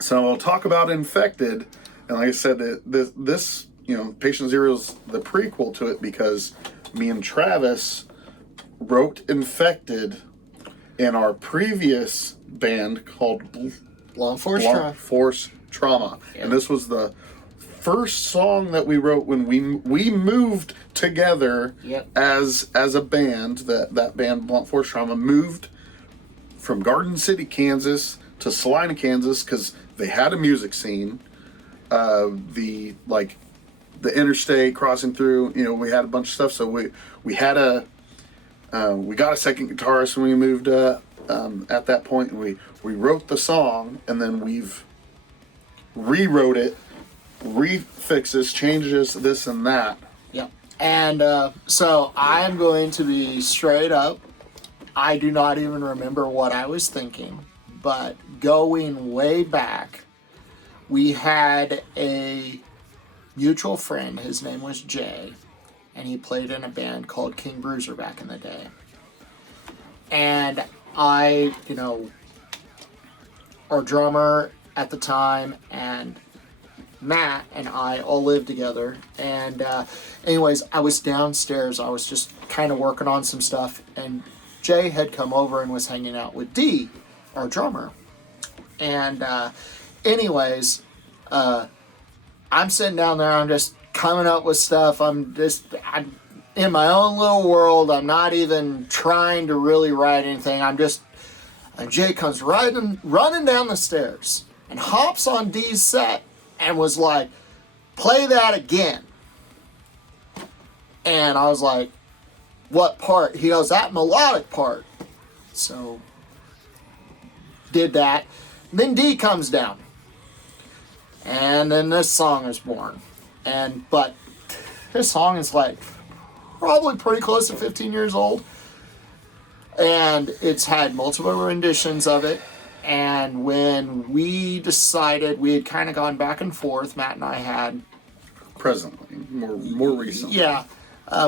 So I'll talk about Infected, and like I said, this Patient Zero is the prequel to it because me and Travis wrote Infected in our previous band called Blunt Force Trauma. Yep. And this was the first song that we wrote when we moved together. Yep. as a band. That band, Blunt Force Trauma, moved from Garden City, Kansas to Salina, Kansas, because they had a music scene. The interstate crossing through, we had a bunch of stuff. So we got a second guitarist when we moved at that point, and we wrote the song, and then we've rewrote it, refixes, changes, this and that. Yep. And so I'm going to be straight up. I do not even remember what I was thinking, but going way back, we had a mutual friend. His name was Jay, and he played in a band called King Bruiser back in the day. And I, our drummer at the time and Matt and I all lived together. And anyways, I was downstairs. I was just kind of working on some stuff, and Jay had come over and was hanging out with D, our drummer. And anyways, I'm sitting down there. I'm just coming up with stuff. I'm in my own little world. I'm not even trying to really write anything. And Jay comes running down the stairs and hops on D's set and was like, "Play that again." And I was like, "What part?" He goes, "That melodic part." So did that. Then D comes down. And then this song is born. But this song is probably pretty close to 15 years old. And it's had multiple renditions of it. And when we decided, we had kind of gone back and forth, Matt and I had. Presently, more recently. Yeah,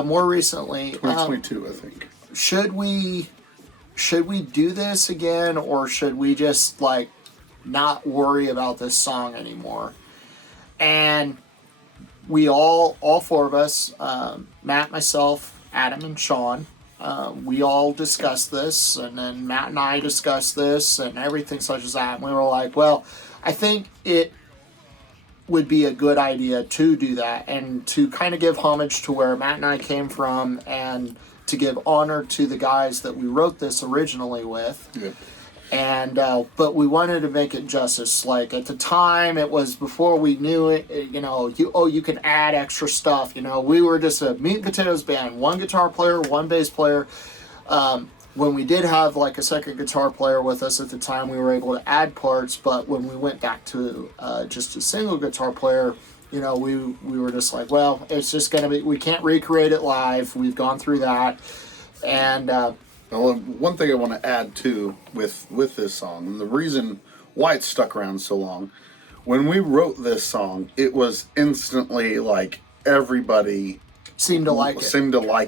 more recently. 2022, I think. Should we do this again, or should we just not worry about this song anymore? And we all four of us, Matt, myself, Adam, and Sean, we all discussed this, and then Matt and I discussed this and everything such as that. And we were like, well, I think it would be a good idea to do that and to kind of give homage to where Matt and I came from and to give honor to the guys that we wrote this originally with. Yeah. And but we wanted to make it justice. At the time, it was before we knew it. You can add extra stuff. We were just a meat and potatoes band, one guitar player, one bass player. When we did have a second guitar player with us at the time, we were able to add parts. But when we went back to just a single guitar player, we were just like, well, it's just gonna be. We can't recreate it live. We've gone through that, and. Well, one thing I want to add too with this song, and the reason why it stuck around so long, when we wrote this song, it was instantly everybody seemed to like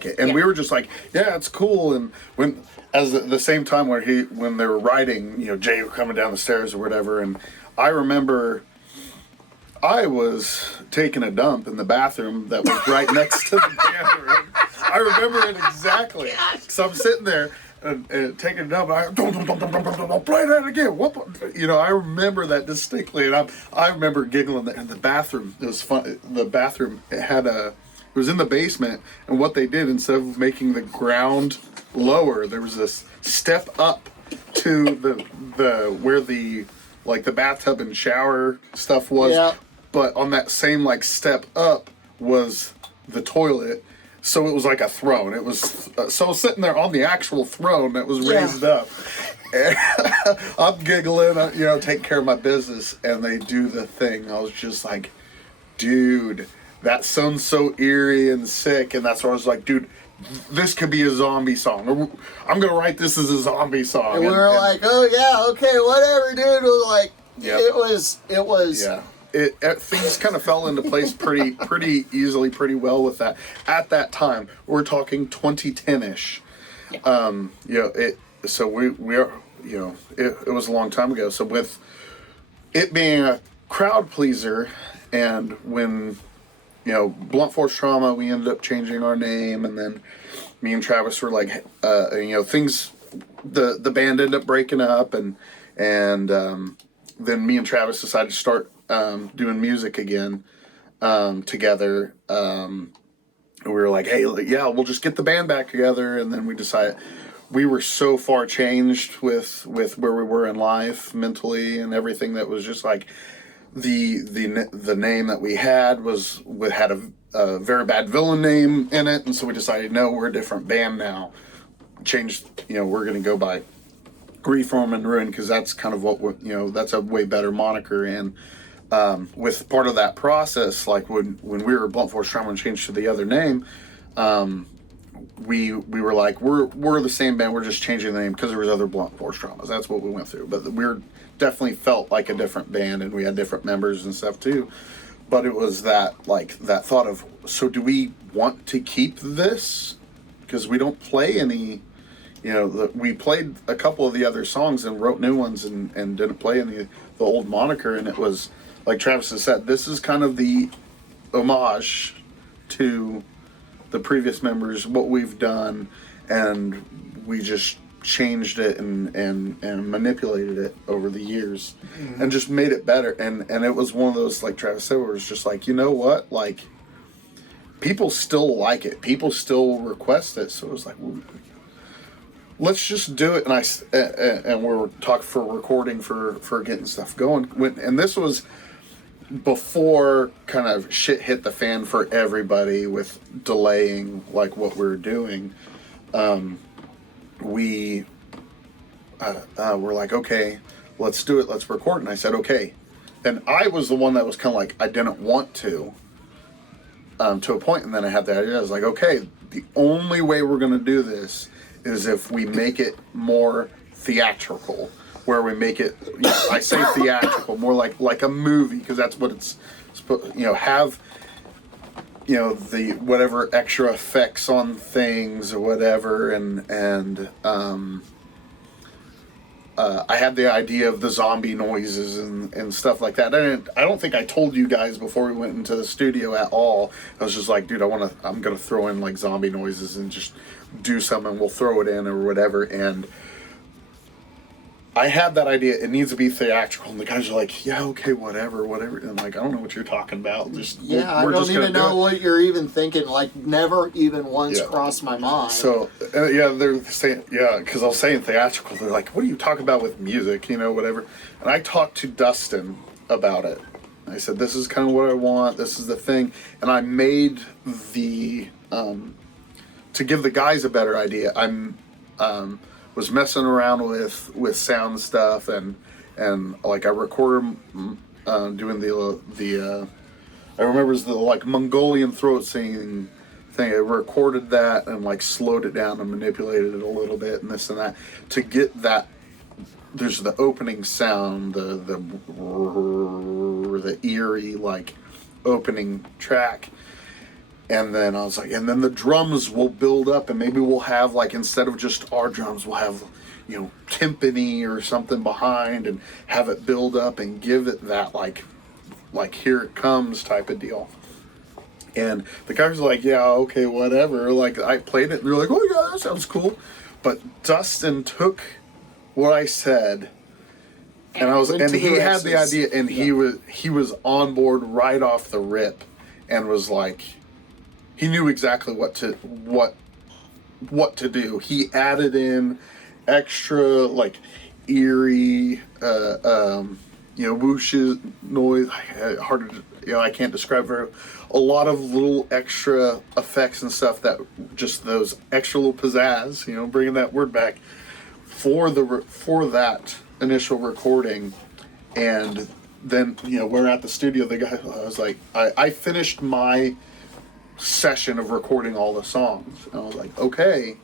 it, and we were just like, yeah, it's cool. And when the same time when they were writing, Jay coming down the stairs or whatever, and I remember I was taking a dump in the bathroom that was right next to the band room. I remember it exactly. So I'm sitting there and taking a dump. And don't play that again. I remember that distinctly, and I remember giggling. In the bathroom, it was fun. The bathroom it was in the basement, and what they did, instead of making the ground lower, there was this step up to the where the bathtub and shower stuff was. Yeah. But on that same step up was the toilet. So it was like a throne. It was so sitting there on the actual throne that was raised up. And I'm giggling, taking care of my business, and they do the thing. I was just like, dude, that sounds so eerie and sick. And that's where I was like, dude, this could be a zombie song. I'm gonna write this as a zombie song. And we were like, oh yeah, okay, whatever, dude. It was yep. It was. Yeah. Things kind of fell into place pretty easily, pretty well with that. At that time, we're talking 2010-ish. Yeah. So we are, it was a long time ago. So with it being a crowd pleaser, and when, Blunt Force Trauma, we ended up changing our name, and then me and Travis were like, things, the band ended up breaking up, and then me and Travis decided to start doing music again together. We were like, hey, yeah, we'll just get the band back together, and then we decided we were so far changed with where we were in life mentally and everything, that was just like the name that we had had a very bad villain name in it, and so we decided, no, we're a different band now. Changed, we're going to go by Reform and Ruin, because that's kind of what that's a way better moniker. And with part of that process, like when we were Blunt Force Trauma and changed to the other name, we were like, we're the same band, we're just changing the name because there was other Blunt Force Traumas. That's what we went through. But we're definitely felt like a different band, and we had different members and stuff too. But it was that thought of, so do we want to keep this? Because we don't play any, we played a couple of the other songs and wrote new ones, and didn't play any of the old moniker. And it was, like Travis has said, this is kind of the homage to the previous members, what we've done, and we just changed it and manipulated it over the years, and just made it better. And it was one of those, like Travis said, where it's just like, you know what, like, people still like it, people still request it, so it was like, well, let's just do it. And we're talking for recording, for getting stuff going, and this was before kind of shit hit the fan for everybody with delaying like what we were doing. We were like, okay, let's do it, let's record. And I said, okay. And I was the one that was kind of like, I didn't want to a point. And then I had the idea, I was like, okay, the only way we're going to do this is if we make it more theatrical, where we make it, I say theatrical, more like a movie, because that's what it's, have, the whatever extra effects on things or whatever, and I had the idea of the zombie noises and stuff like that. I don't think I told you guys before we went into the studio at all. I was just like, dude, I'm gonna throw in like zombie noises and just do something. We'll throw it in or whatever. And I had that idea. It needs to be theatrical, and the guys are like, "Yeah, okay, whatever." And I'm like, I don't know what you're talking about. I don't even know what you're even thinking. Like, never even once crossed my mind. So, they're saying, because I was saying theatrical. They're like, "What are you talking about with music? Whatever." And I talked to Dustin about it. I said, "This is kind of what I want. This is the thing," and I made the to give the guys a better idea. Was messing around with sound stuff, and like I recorded doing the I remember it was the like Mongolian throat singing thing. I recorded that and like slowed it down and manipulated it a little bit and this and that to get that. There's the opening sound, the eerie like opening track. And then I was like, and then the drums will build up, and maybe we'll have like, instead of just our drums, we'll have, timpani or something behind, and have it build up and give it that like here it comes type of deal. And the guys were like, yeah, okay, whatever. Like I played it, and they're like, oh yeah, that sounds cool. But Dustin took what I said, and he had the idea, and he was on board right off the rip, and was like, he knew exactly what to do. He added in extra like eerie, whooshes noise. Hard to, I can't describe very. A lot of little extra effects and stuff, that just those extra little pizzazz. Bringing that word back for that initial recording, and then we're at the studio. The guy, I was like, I finished my session of recording all the songs, and I was like, okay,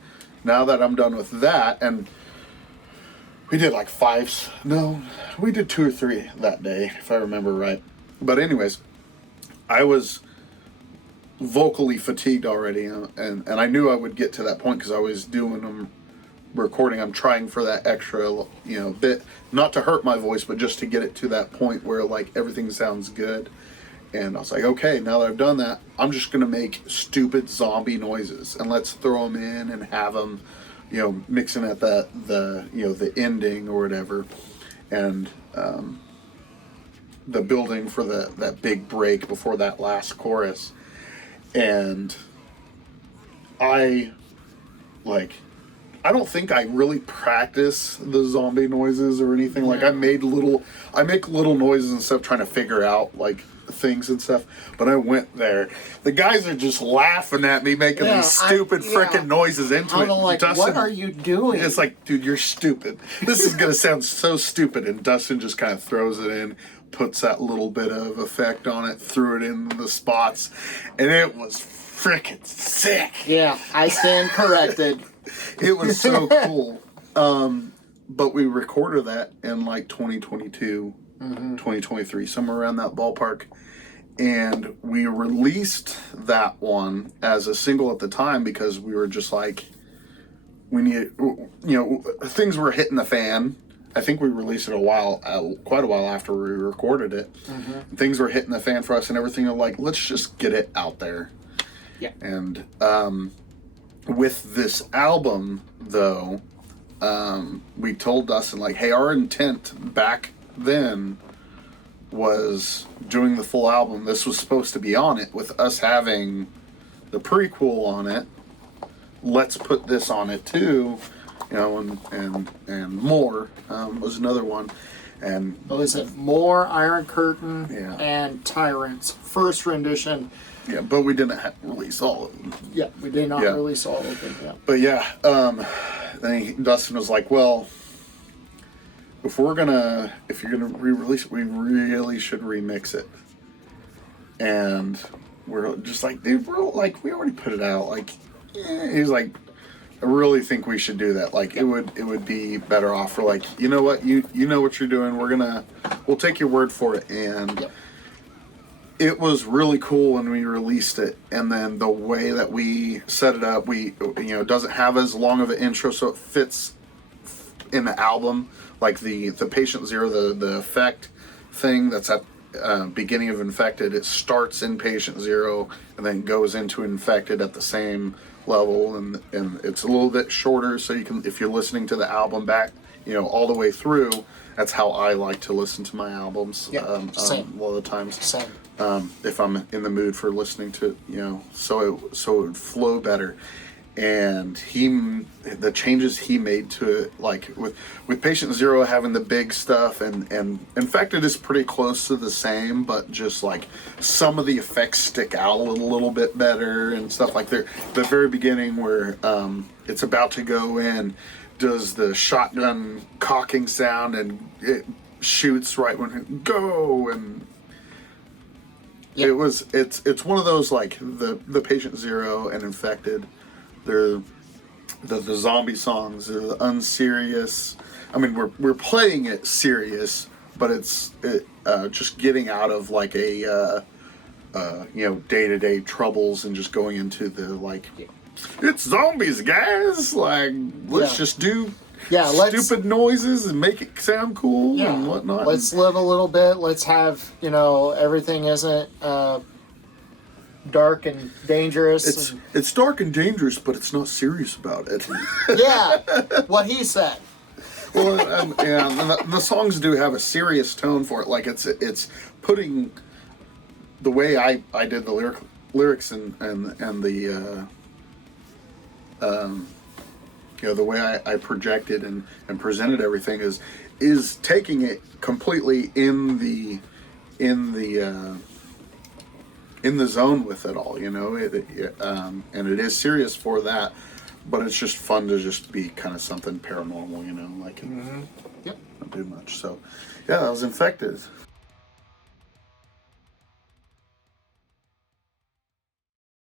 now that I'm done with that, and we did like we did 2 or 3 that day, if I remember right. But anyways, I was vocally fatigued already, and I knew I would get to that point because I was doing them recording, I'm trying for that extra, bit, not to hurt my voice, but just to get it to that point where like everything sounds good. And I was like, okay, now that I've done that, I'm just gonna make stupid zombie noises and let's throw them in and have them, mixing at the ending or whatever, and the building for that big break before that last chorus. And I don't think I really practice the zombie noises or anything. Like I make little noises and stuff trying to figure out like things and stuff. But I went there. The guys are just laughing at me making these stupid freaking noises into it. I'm like, Dustin, what are you doing? It's like, dude, you're stupid. This is gonna sound so stupid. And Dustin just kind of throws it in, puts that little bit of effect on it, threw it in the spots, and it was freaking sick. Yeah, I stand corrected. It was so cool. But we recorded that in like 2022, 2023, somewhere around that ballpark. And we released that one as a single at the time because we were just like, we need, things were hitting the fan. I think we released it quite a while after we recorded it. Things were hitting the fan for us and everything. Like, let's just get it out there. Yeah. And with this album, though, we told Dustin, like, hey, our intent back then was doing the full album. This was supposed to be on it with us having the prequel on it. Let's put this on it too, and More was another one. And What was it? More, Iron Curtain, Yeah. and Tyrants. First rendition. yeah, but we didn't release all of them. Yeah, we did not Yeah. release all of them. Yeah. But yeah, then Dustin was like, well, if you're gonna re-release it, we really should remix it. And we're just like, dude, we already put it out. Like, he's like, I really think we should do that. Like, it would be better off for like, you know what, you know what you're doing. We'll take your word for it. And it was really cool when we released it. And then the way that we set it up, it doesn't have as long of an intro, so it fits in the album. Like the Patient Zero, the effect thing that's at beginning of Infected, it starts in Patient Zero and then goes into Infected at the same level, and it's a little bit shorter, so you can, if you're listening to the album back, all the way through, that's how I like to listen to my albums. Same. A lot of the times. Same. If I'm in the mood for listening to, so it would flow better. And the changes he made to it, like with Patient Zero having the big stuff, and Infected is pretty close to the same, but just like some of the effects stick out a little bit better and stuff. Like the very beginning where it's about to go in, does the shotgun cocking sound, and it shoots right when it go, and it's one of those, like the Patient Zero and Infected. They're the zombie songs. They're the unserious. I mean, we're playing it serious, but it's just getting out of like a day-to-day troubles and just going into the like, it's zombies, guys. Like, let's just do stupid noises and make it sound cool and whatnot. Let's live a little bit. Let's have everything isn't dark and dangerous. It's dark and dangerous, but it's not serious about it. Yeah, what he said. Well, and the songs do have a serious tone for it. Like it's putting the way I did the lyrics and the the way I projected and presented everything is taking it completely in the zone with it all, and it is serious for that, but it's just fun to just be kind of something paranormal, like Yep. not do much. So, yeah, that was Infected.